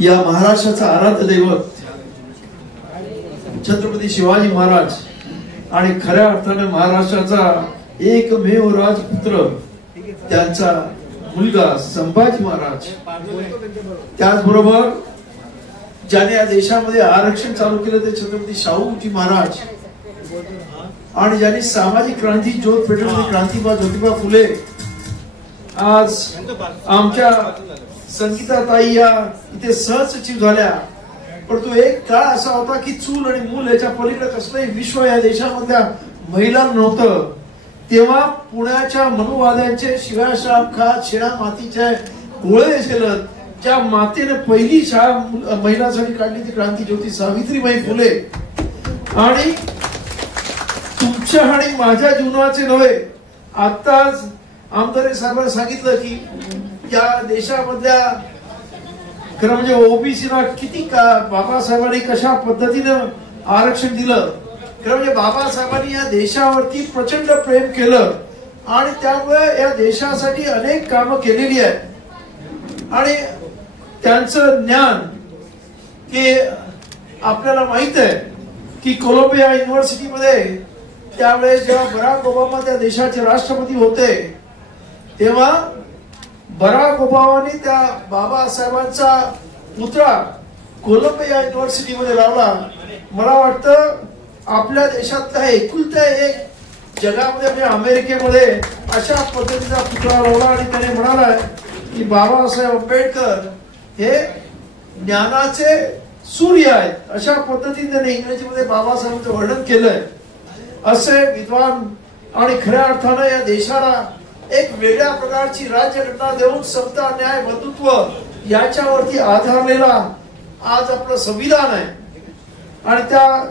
या महाराष्ट्राचा आराध्य दैवत छत्रपती शिवाजी महाराज आणि खऱ्या अर्थाने महाराष्ट्राचा एकमेव राजपुत्र त्यांचा मुलगा संभाजी महाराज, त्याचबरोबर ज्याने या देशामध्ये आरक्षण चालू केलं ते छत्रपती शाहूजी महाराज, आणि ज्यांनी सामाजिक क्रांती ज्योत पेटवली क्रांतीबा ज्योतिबा फुले। आज आमच्या संगीताताई या इथे सहसचिव झाल्या, परंतु एक काळ असा होता की चूल आणि मूल याच्या पलीकडे कसलंही विश्व या देशामधल्या महिलांना नव्हतं। तेव्हा पुण्याच्या मनुवाद्यांचे शिवाशाप खात शेणा मातीचे गोळे झेलत ज्या मातेने पहिली शाळा महिलांसाठी काढली ती क्रांती ज्योती सावित्रीबाई फुले। आणि तुमच्या आणि माझ्या जीवनाचे नव्हे, आताच आमदार साहेबांनी सांगितलं की या देशामधल्या खरं म्हणजे ओबीसीला किती बाबासाहेबांनी कशा पद्धतीनं आरक्षण दिलं। खरं म्हणजे बाबासाहेबांनी या देशावरती प्रचंड प्रेम केलं आणि त्यामुळे या देशासाठी अनेक कामं केलेली आहेत। आणि त्यांचं ज्ञान की आपल्याला माहित आहे की कोलंबिया युनिव्हर्सिटीमध्ये त्यावेळेस जेव्हा बराक ओबामा त्या देशाचे राष्ट्रपती होते तेव्हा बराक ओबामाने त्या बाबासाहेबांचा पुतळा कोलंबिया युनिव्हर्सिटीमध्ये लावला। मला वाटतं आपल्या देशातला एकुलता एक जगामध्ये म्हणजे अमेरिकेमध्ये अशा पद्धतीचा पुतळा लावला आणि त्याने म्हणाला की बाबासाहेब आंबेडकर हे ज्ञानाचे सूर्य आहेत, अशा पद्धतीने त्याने इंग्रजीमध्ये बाबासाहेबांचं वर्णन केलंय। असे विद्वान आणि खऱ्या अर्थानं या देशाला एक वेगळ्या प्रकारची राज्यघटना देऊन समता न्याय बंधुत्व याच्यावरती आधारलेला आज आपलं संविधान आहे। आणि त्या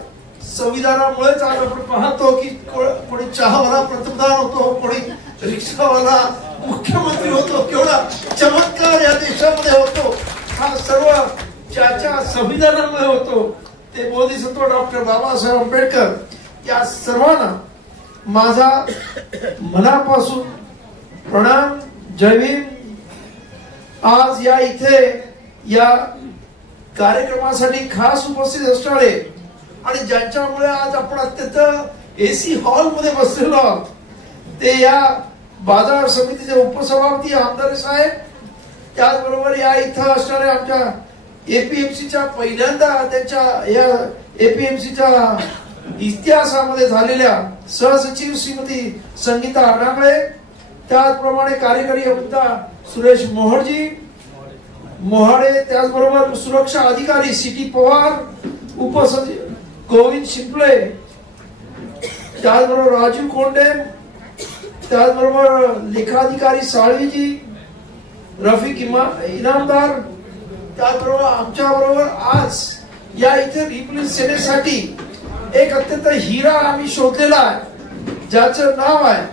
संविधानामुळेच आज आपण पाहतो की कोणी चहावाला पंतप्रधान होतो, कोणी रिक्षावाला मुख्यमंत्री होतो, केवढा चमत्कार या देशामध्ये होतो। हा सर्व ज्याच्या संविधानामुळे होतो ते बोधिसत्व डॉक्टर बाबासाहेब आंबेडकर। या सर्वांना माझा मनापासून प्रणाम, जय भीम। आज या इथे या कार्यक्रमासाठी खास उपस्थित असणारे आणि ज्यांच्यामुळे आज आपण अत्यंत एसी हॉल मध्ये बसलेलो आहोत ते या बाजार समितीचे उपसभापती आमदार साहेब, त्याचबरोबर या इथं असणाऱ्या आमच्या एपीएमसीच्या पहिल्यांदा त्यांच्या या एपीएमसीच्या इतिहासामध्ये झालेल्या सहसचिव श्रीमती संगीता अडागळे, त्याचप्रमाणे कार्यकारी अभियंता सुरेश मोहाडे, त्याचबरोबर सुरक्षा अधिकारी सिटी पवार, उपसचिव गोविंद शिंपले, त्याचबरोबर राजीव कोंडे, त्याचबरोबर लेखाधिकारी साळवीजी, रफिक इनामदार, त्याचबरोबर आमच्या बरोबर आज या इथे रिपब्लिक सेनेसाठी एक अत्यंत हिरा आम्ही शोधलेला आहे, ज्याचं नाव आहे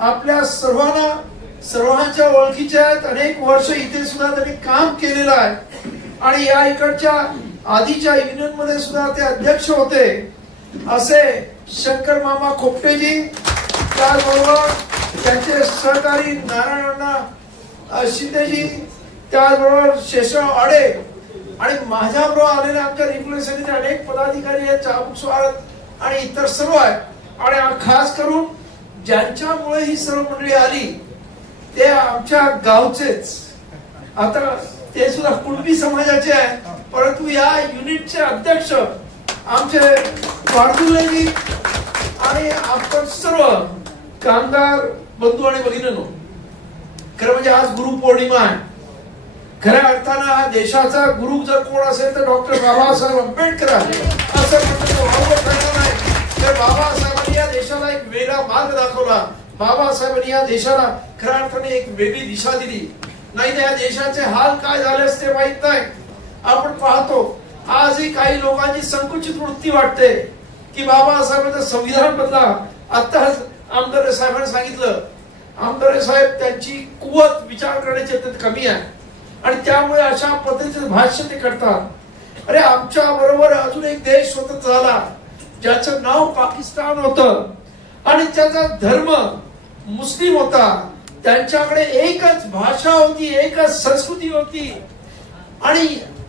आपल्या सर्वांच्या ओळखीच्या आहेत। अनेक वर्ष इथे सुद्धा त्यांनी काम केलेलं आहे आणि या इकडच्या आधीच्या युनियन मध्ये सुद्धा ते अध्यक्ष होते, असे शंकर मामा खोपटेजी, त्याचबरोबर त्यांचे सहकारी नारायण शिंदेजी, त्याचबरोबर शेषराव आडे आणि माझ्याबरोबर आलेले आमच्या रिपब्लिक सेनेचे अनेक पदाधिकारी आहेत, चाबूक स्वागत आणि इतर सर्व आहेत। आणि खास करून ज्यांच्यामुळे ही सर्व मंडळी आली ते आमच्या गावचेच, आता ते सुद्धा कुणबी समाजाचे आहेत, परंतु या युनिटचे अध्यक्ष आमचे वारदुल्लेजी आणि आपण सर्व कामगार बंधू आणि भगिनींनो, खरं म्हणजे आज गुरुपौर्णिमा आहे। खऱ्या अर्थानं हा देशाचा गुरु जर कोण असेल तर डॉक्टर बाबासाहेब आंबेडकर आहे, असं म्हणतो नाही तर बाबासाहेबांनी या देशाला एक वेगळा मार्ग दाखवला। बाबासाहेबांनी या देशाला खऱ्या अर्थाने एक वेगळी दिशा दिली, नाही तर या देशाचे हाल काय झाले असते माहित नाही। आपण पाहतो आजही काही लोकांची संकुचित वृत्ती वाटते की बाबासाहेबांचं संविधान बदला। आता आमदार साहेबांनी सांगितलं, आमदार साहेब त्यांची कुवत विचार करण्याची अत्यंत कमी आहे आणि त्यामुळे अशा पद्धतीचे भाष्य ते करतात। अरे आमच्या बरोबर अजून एक देश स्वतंत्र झाला ज्याचं नाव पाकिस्तान होतं आणि त्याचा धर्म मुस्लिम होता, त्यांच्याकडे एकच भाषा होती, एकच संस्कृती होती आणि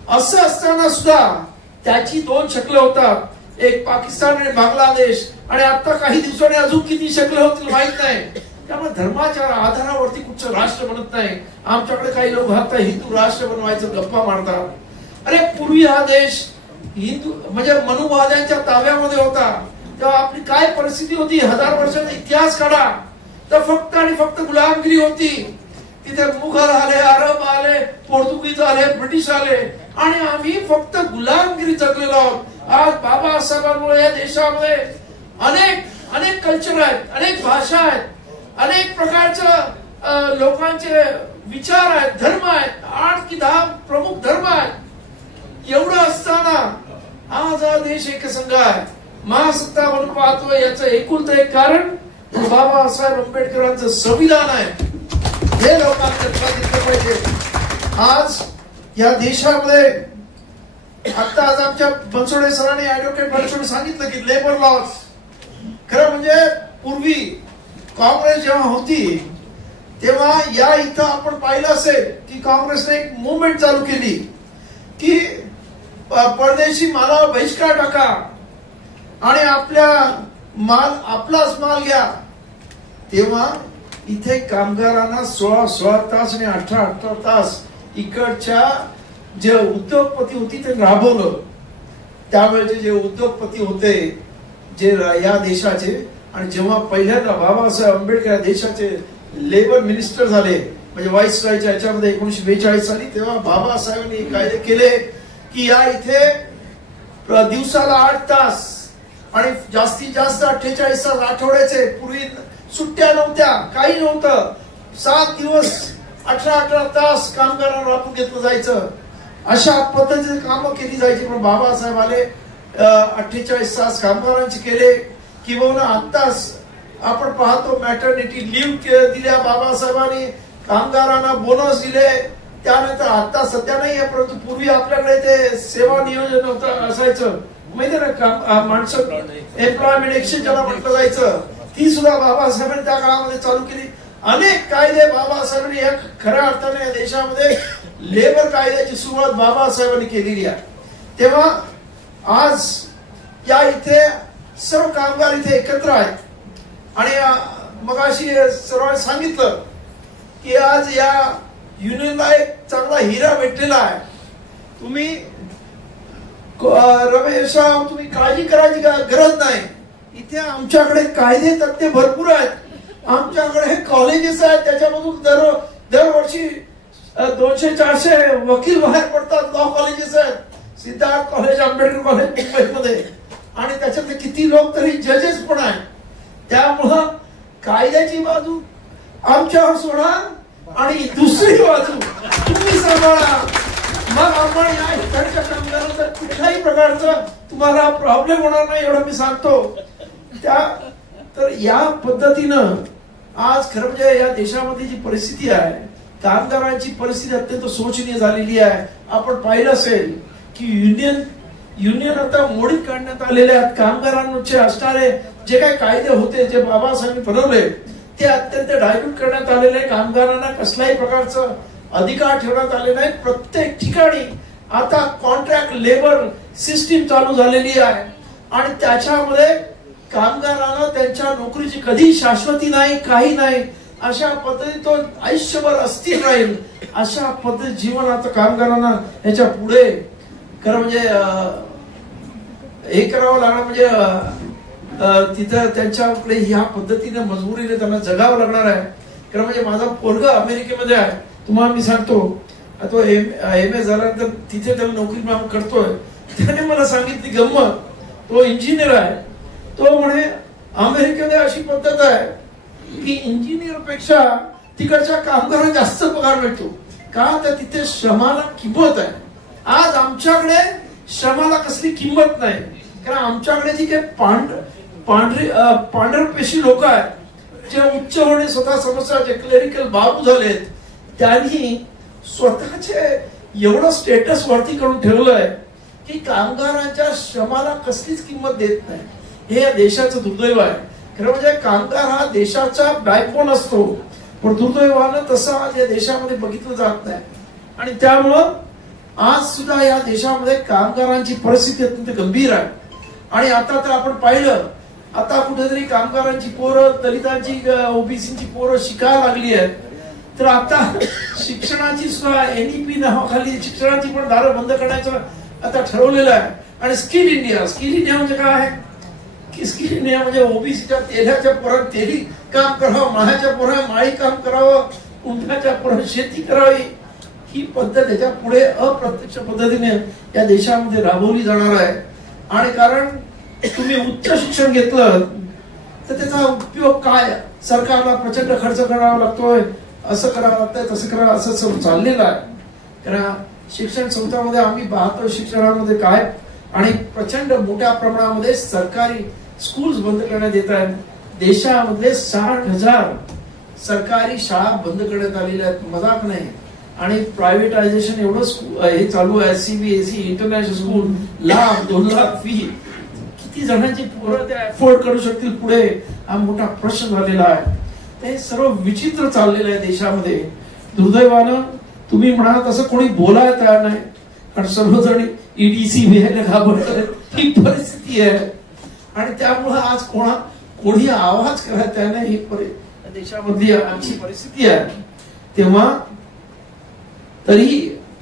असं असताना सुद्धा त्याची दोन शक्ल होतात, एक पाकिस्तान आणि बांगलादेश, आणि आता काही दिवसांनी अजून किती शक्ल होतील माहित नाही. त्यामुळे धर्माच्या आधारावरती कुठचं राष्ट्र बनत नाही. आमच्याकडे काही लोक आता हिंदू राष्ट्र बनवायचं गप्पा मारतात. अरे पूर्वी हा देश हिंदू म्हणजे मनुवाद्यांच्या ताब्यामध्ये होता, तेव्हा आपली काय परिस्थिती होती? 1000 वर्षाचा इतिहास काढा तर फक्त आणि फक्त गुलामगिरी होती. तिथे मुघल आले, अरब आले, पोर्तुगीज आले, ब्रिटिश आले, आणि आम्ही फक्त गुलामगिरी जगलेलो आहोत. आज बाबासाहेबांमुळे या देशामध्ये अनेक अनेक कल्चर आहेत, अनेक भाषा आहेत, अनेक प्रकारच्या लोकांचे विचार आहेत, धर्म आहेत, 8 की 10 प्रमुख धर्म आहेत. एवढं असताना आज हा देश एकसंघ आहे, महासत्ता म्हणून पाहतोय. याचं एकुलतं एक कारण बाबासाहेब आंबेडकरांचं संविधान आहे. हे लोकांना लक्षात घेतलं पाहिजे. आज या देशामध्ये आता आज आमच्या बनसोडे सरांनी, ऍडव्होकेट बनसोडे सांगितलं की लेबर लॉज, खरं म्हणजे पूर्वी काँग्रेस जेव्हा होती तेव्हा या इथं आपण पाहिलं असेल की काँग्रेसने एक मुवमेंट चालू केली की परदेशी मालावर बहिष्कार टाका आणि आपलाच माल घ्या. तेव्हा इथे कामगारांना 16 तास आणि 18 तास इकडच्या जे उद्योगपती होती ते राबवलं. त्यावेळेचे जे उद्योगपती होते जे या देशाचे, आणि जेव्हा पहिल्यांदा बाबासाहेब आंबेडकर या देशाचे लेबर मिनिस्टर झाले म्हणजे व्हाईस रॉयच्या याच्यामध्ये 1942 साली, तेव्हा बाबासाहेबांनी कायदे केले की या इथे दिवसाला 8 तास आणि जास्तीत जास्त 48 तास आठवड्याचे. पूर्वी सुट्ट्या नव्हत्या, काही नव्हतं. 7 दिवस 18 तास कामगारांना राबून घेतलं जायचं. अशा पद्धतीने कामं केली जायची. पण बाबासाहेब आले, 48 तास कामगारांचे केले. किंवा आत्ताच आपण पाहतो मॅटर्निटी लिव्ह दिल्या बाबासाहेबांनी, कामगारांना बोनस दिले. त्यानंतर आता सध्या नाही आहे, परंतु पूर्वी आपल्याकडे ते सेवा नियोजन होतं असायचं माहिती ना, माणसं एम्प्लॉयमेंट एक्सचेंज ज्याला म्हटलं जायचं, ती सुद्धा बाबासाहेबांनी त्या काळामध्ये चालू केली. अनेक कायदे बाबासाहेबांनी या खऱ्या अर्थाने या देशामध्ये लेबर कायद्याची सुरुवात बाबासाहेबांनी केलेली आहे. तेव्हा आज या इथे सर्व कामगार इथे एकत्र आहेत. आणि मगाशी सर्वांनी सांगितलं की आज या युनियनला एक चांगला हिरा भेटलेला आहे. तुम्ही रमेश, तुम्ही काळजी करायची गरज नाही. इथे आमच्याकडे कायदे तज्ञ भरपूर आहेत. आमच्याकडे कॉलेजेस आहेत, त्याच्यामधून दरवर्षी 200-400 वकील बाहेर पडतात. लॉ कॉलेजेस आहेत, सिद्धार्थ कॉलेज, आंबेडकर कॉलेज मुंबईमध्ये, आणि त्याच्यातले किती लोक तरी जजेस पण आहेत. त्यामुळं कायद्याची बाजू आमच्यावर सोडा आणि दुसरी बाजू तुम्ही सांभाळा. मग आपण या इकडच्या कामगारांचा कुठल्याही प्रकारचा तुम्हाला प्रॉब्लेम होणार नाही, एवढं मी सांगतो. तर या पद्धतीनं आज खरं म्हणजे या देशामध्ये जी परिस्थिती आहे, कामगारांची परिस्थिती अत्यंत शोचनीय झालेली आहे. आपण पाहिलं असेल की युनियन आता मोडीत काढण्यात आलेले आहेत. कामगारांचे असणारे जे काही कायदे होते, जे बाबासाहेबांनी बनवले, ते अत्यंत डायल्यूट करण्यात आलेले. कामगारांना कसल्याही प्रकारचं अधिकार ठेवण्यात आले नाही. प्रत्येक ठिकाणी आता कॉन्ट्रॅक्ट लेबर सिस्टीम चालू झालेली आहे, आणि त्याच्यामध्ये कामगारांना त्यांच्या नोकरीची कधी शाश्वती नाही, काही नाही. अशा पद्धतीने तो आयुष्यभर अस्थिर राहील. अशा पद्धतीत जीवन आता कामगारांना ह्याच्या पुढे खरं म्हणजे हे करावं लागणार. म्हणजे तिथं त्यांच्याकडे ह्या पद्धतीने मजबुरीने त्यांना जगावं लागणार आहे. खरं म्हणजे माझा पोरगा अमेरिकेमध्ये आहे, तुम्हाला मी सांगतो. तो एम ए झाल्यानंतर तिथे त्याला नोकरी करतोय. त्याने मला सांगितली गंमत, तो इंजिनियर आहे. तो म्हणे अमेरिकेमध्ये अशी पद्धत आहे की इंजिनियर पेक्षा तिकडच्या कामगारांना जास्त पगार मिळतो. का तर तिथे श्रमाला किंमत आहे. आज आमच्याकडे श्रमाला कसली किंमत नाही, कारण आमच्याकडे जी काही पांढरपेशी लोक आहेत, जे उच्च होणे स्वतः समस्या, जे क्लेरिकल बाबू झालेत, त्यांनी स्वतःचे एवढं स्टेटस वरती करून ठेवलंय की कामगारांच्या श्रमाला कसलीच किंमत देत नाही. हे या देशाचं दुर्दैव आहे. खरं म्हणजे कामगार हा देशाचा बॅकबोन असतो, पण दुर्दैवानं तसं आज या देशामध्ये बघितलं जात नाही. आणि त्यामुळं आज सुद्धा या देशामध्ये कामगारांची परिस्थिती अत्यंत गंभीर आहे. आणि आता तर आपण पाहिलं, आता कुठेतरी कामगारांची पोरं, दलितांची, ओबीसीची पोरं शिकायला लागली आहेत. तर आता शिक्षणाची सुद्धा NEP नावाखाली शिक्षणाची पण दारं बंद करण्याचं आता ठरवलेलं आहे. आणि स्किल इंडिया म्हणजे काय आहे की स्किल इंडिया म्हणजे ओबीसीच्या तेलाच्या पोरात तेली काम करावं, माळ्याच्या पोरात माळी काम करावं, उंटाच्या पोरात शेती करावी. ही पद्धत याच्या पुढे अप्रत्यक्ष पद्धतीने या देशामध्ये राबवली जाणार आहे. आणि कारण तुम्ही उच्च शिक्षण घेतलं तर त्याचा उपयोग काय, सरकारला प्रचंड खर्च करावा लागतोय, असं करावं लागतंय, तसं करावं, असं सर्व चाललेलं आहे. कारण शिक्षण संस्थांमध्ये आम्ही पाहतो शिक्षणामध्ये काय, आणि प्रचंड मोठ्या प्रमाणामध्ये सरकारी स्कूल्स बंद करण्यात येत आहेत. देशामधले 60,000 सरकारी शाळा बंद करण्यात आलेल्या आहेत, मजाक नाही. आणि प्रायव्हेटायझेशन एवढं हे चालू आहे. CBSE international school, 1,00,000-2,00,000 fee. किती जणांची पोरं ते अफोर्ड करू शकतील पुढे, हा मोठा प्रश्न झालेला आहे. ते सर्व विचित्र चाललेलं आहे देशामध्ये. दुर्दैवानं तुम्ही म्हणाल तसं कोणी बोलायला तयार नाही, कारण सर्वजण EDC घ्यायला घाबरतात. ही परिस्थिती आहे. आणि त्यामुळे आज कोणी आवाज करायला तयार नाही. ही देशामधली आमची परिस्थिती आहे. तेव्हा तरी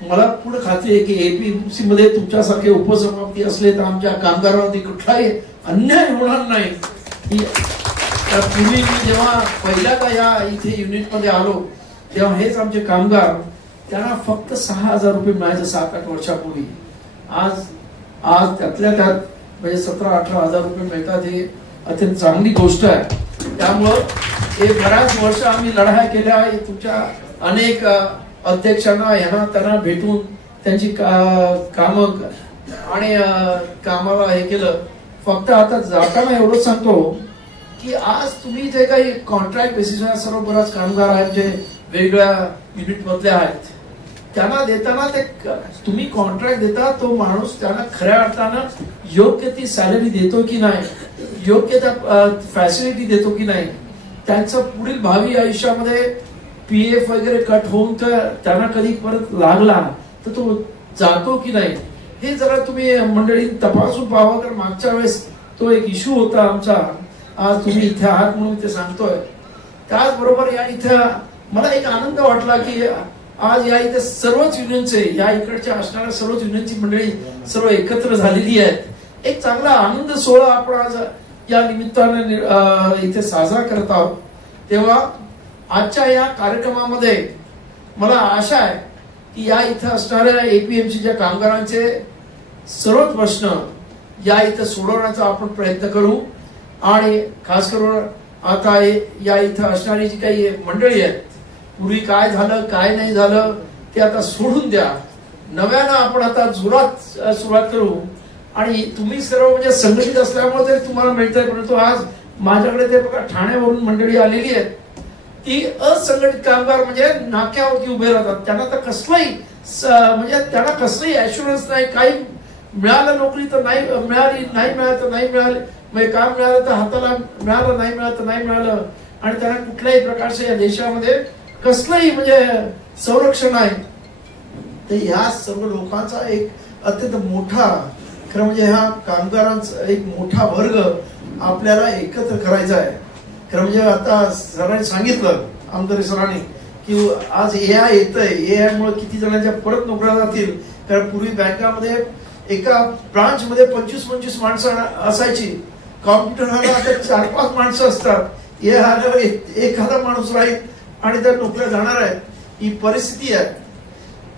मला पूर्ण खात्री आहे की APMC मध्ये तुमच्यासारखे उपसभापती असले तर आमच्या कामगारांवरती कुठलाही अन्याय होणार नाही. पूर्वी मी जेव्हा पहिल्यांदा या इथे युनिट मध्ये आलो तेव्हा हेच आमचे कामगार, त्यांना फक्त 6,000 रुपये मिळायचे 7-8 वर्षापूर्वी. आज त्यातल्या त्यात म्हणजे 17-18 हजार रुपये मिळतात. हे अत्यंत चांगली गोष्ट आहे. त्यामुळं हे बऱ्याच वर्ष आम्ही लढाया केल्या. तुमच्या अनेक अध्यक्षांना यांना त्यांना भेटून त्यांची काम आणि कामाला हे केलं. फक्त आता जाताना एवढंच सांगतो की आज तुम्ही जे काही कॉन्ट्रॅक्ट बेसिसवर सर्व बराच कामगार आहेत जे वेगवेगळ्या युनिट मधले आहेत, त्यांना देताना ते तुम्ही कॉन्ट्रॅक्ट देता, तो माणूस त्यांना खऱ्या अर्थानं योग्य ती सॅलरी देतो की नाही, योग्य त्या फॅसिलिटी देतो की नाही, त्यांचं पुढील भावी आयुष्यामध्ये PF वगैरे कट होऊन तर त्यांना कधी परत लागला तर तो जातो की नाही, हे जरा तुम्ही मंडळी तपासून पाहावं. कारण मागच्या वेळेस तो एक इश्यू होता आमचा. आज तुम्ही इथे आहात म्हणून ते सांगतोय. त्याचबरोबर या इथे मला एक आनंद वाटला की आज या इथे सर्वच युनियनचे, या इकडच्या असणाऱ्या सर्वच युनियनची मंडळी सर्व एकत्र झालेली आहेत. एक चांगला आनंद सोहळा आपण आज या निमित्ताने इथे साजरा करत आहोत. तेव्हा आजच्या या कार्यक्रमामध्ये मला आशा आहे की या इथे असणाऱ्या APMCच्या कामगारांचे सर्वच प्रश्न या इथे सोडवण्याचा आपण प्रयत्न करू. आणि खास करून आता या इथे असणारी जी काही मंडळी आहेत, पूर्वी काय झालं काय नाही झालं ते आता सोडून द्या. नव्यानं आपण आता जोरात सुरुवात करू. आणि तुम्ही सर्व म्हणजे संघटित असल्यामुळे तरी तुम्हाला मिळतंय. परंतु आज माझ्याकडे ते बघा ठाण्यावरून मंडळी आलेली आहेत. ती असंघटित कामगार म्हणजे नाक्यावरती उभे राहतात. त्यांना तर कसलंही म्हणजे त्यांना कसलंही ऍश्युरन्स नाही. काही मिळालं नोकरी तर नाही मिळाली, नाही मिळालं तर नाही मिळाली, म्हणजे काम मिळालं तर हाताला मिळालं, नाही मिळालं तर नाही मिळालं. आणि त्यांना कुठल्याही प्रकारचे या देशामध्ये कसलंही म्हणजे संरक्षण आहे. तर या सर्व लोकांचा एक अत्यंत मोठा, खरं म्हणजे ह्या कामगारांचा एक मोठा वर्ग आपल्याला एकत्र करायचा आहे. खरं म्हणजे आता सरांनी सांगितलं, आमदार सरांनी, की आज AI येतंय. AI मुळे किती जणांच्या परत नोकऱ्या जातील. कारण पूर्वी बँकामध्ये एका ब्रांच मध्ये 25-25 माणसं असायची. कॉम्प्युटर आला आता 4-5 माणसं असतात. AI आल्यावर एखादा माणूस राहील आणि त्या नोकऱ्या जाणार आहेत. ही परिस्थिती आहे.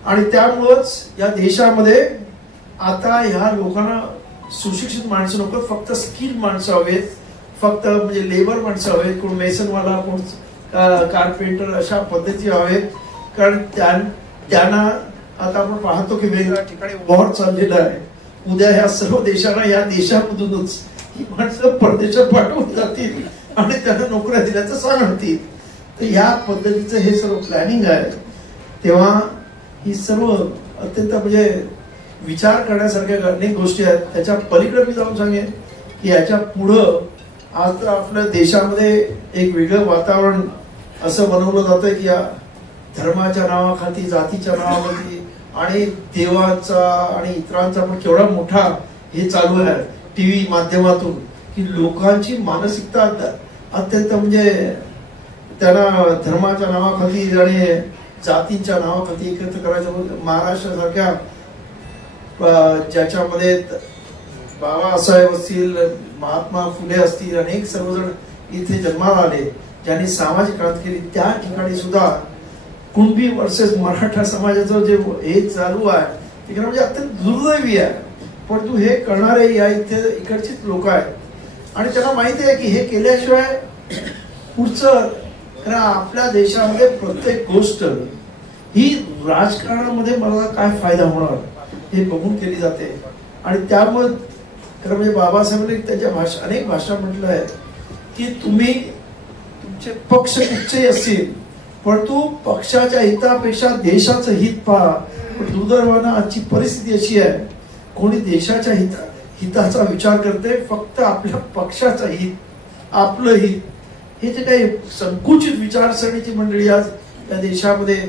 आणि त्यामुळंच या देशामध्ये आता ह्या लोकांना सुशिक्षित माणसं नको, फक्त स्किल माणसं हवेत. फक्त म्हणजे लेबर माणसं हवेत. कोण मेसनवाला, कोण कार्पेंटर, अशा पद्धती हवेत. कारण त्यांना आता आपण पाहतो की वेगवेगळ्या ठिकाणी वॉर चाललेला आहे. उद्या ह्या सर्व देशांना या देशामधूनच ही माणसं परदेशात पाठवून जातील आणि त्यांना नोकऱ्या दिल्याचं सांगतील. तर या पद्धतीचं हे सर्व प्लॅनिंग आहे. तेव्हा ही सर्व अत्यंत म्हणजे विचार करण्यासारख्या अनेक गोष्टी आहेत. त्याच्या पलीकडे मी जाऊन सांगेन की याच्या पुढं आज तर आपल्या देशामध्ये एक वेगळं वातावरण असं बनवलं जातं की या धर्माच्या नावाखाली, जातीच्या नावाखाली आणि देवाचा आणि इतरांचा पण केवढा मोठा हे चालू आहे टीव्ही माध्यमातून की लोकांची मानसिकता अत्यंत म्हणजे त्यांना धर्माच्या नावाखाली आणि जातींच्या नावाखाली एकत्र करायचं. महाराष्ट्रासारख्या ज्याच्यामध्ये बाबासाहेब असतील, महात्मा फुले असतील, अनेक सर्वजण इथे जन्माला आले ज्यांनी सामाजिक क्रांती केली, त्या ठिकाणी सुद्धा कुणबी वर्सेस मराठा समाजाचं जे हे चालू आहे ते म्हणजे अत्यंत दुर्दैवी आहे. पण तू हे करणारे या इथे इकडचीच लोक आहेत आणि त्यांना माहिती आहे की हे केल्याशिवाय पुढचं, कारण आपल्या देशामध्ये प्रत्येक गोष्ट ही राजकारणामध्ये मला काय फायदा होणार हे बघून केली जाते. आणि त्यामुळे खरं म्हणजे बाबासाहेबांनी त्याच्या अनेक भाषा म्हटलं आहे की तुम्ही तुमचे पक्ष कुठचेही असतील पण तू पक्षाच्या हितापेक्षा देशाचं हित पहा. पण दुर्दैवानं आजची परिस्थिती अशी आहे, कोणी देशाच्या हिताचा विचार करते, फक्त आपल्या पक्षाचं हित, आपलं हित, हे जे काही संकुचित विचारसरणीची मंडळी आज या देशामध्ये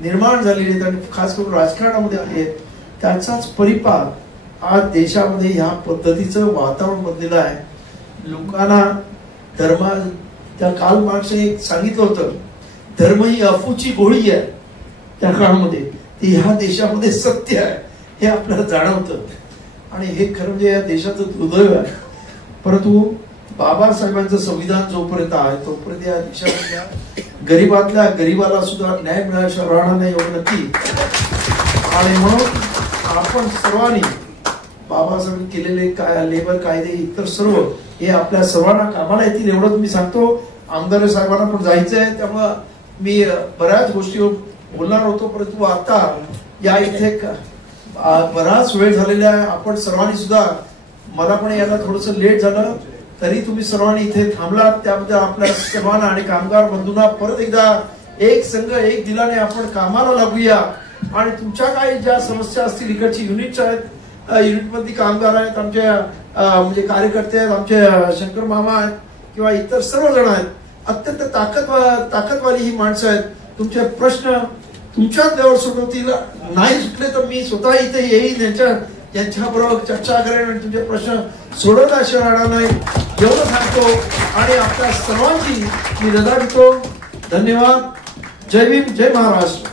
निर्माण झालेली आहेत आणि खास करून राजकारणामध्ये आली आहेत, त्याचाच परिपाक आज देशामध्ये ह्या पद्धतीचं वातावरण बनलेलं आहे. लोकांना धर्म, त्या कार्ल मार्क्सने सांगितलं होतं धर्म ही अफूची गोळी आहे त्या काळामध्ये, ते ह्या देशामध्ये सत्य आहे हे आपल्याला जाणवतं. आणि हे खरं म्हणजे या देशाचं दुर्दैव आहे. परंतु बाबासाहेबांचं संविधान जोपर्यंत आहे तोपर्यंत या देशामधल्या गरीबातल्या गरीबाला सुद्धा न्याय मिळाल्याशिवाय राहणार नाही एवढं नक्की. आणि म्हणून आपण सर्वांनी बाबासाहेबांनी केलेले काय लेबर कायदे इतर सर्व हे आपल्या सर्वांना कामाला येतील एवढं तुम्ही सांगतो. आमदार साहेबांना पण जायचं आहे, त्यामुळं मी बऱ्याच गोष्टी बोलणार होतो, परंतु आता या इथे बराच वेळ झालेला आहे. आपण सर्वांनी सुद्धा, मला पण यायला थोडस लेट झालं तरी तुम्ही सर्वांनी इथे थांबलात, त्याबद्दल आपल्या सर्वांना आणि कामगार बंधूंना परत एकदा एक संघ एक दिलाने आपण कामाला लागूया. आणि तुमच्या काही ज्या समस्या असतील, इकडची युनिट्स आहेत, युनिटमधली कामगार आहेत, आमच्या म्हणजे कार्यकर्ते आहेत, आमचे शंकर मामा आहेत किंवा इतर सर्वजण आहेत, अत्यंत ताकदवाली ही माणसं आहेत. तुमचे प्रश्न तुमच्याच लेवल सोडवतील, नाही सुटले तर मी स्वतः इथे येईन, यांच्याबरोबर चर्चा करेन आणि तुमचे प्रश्न सोडवल्याशिवाय राहणार नाही एवढं सांगतो. आणि आपल्या सर्वांची मी रजा घेतो. धन्यवाद. जय भीम, जय महाराष्ट्र.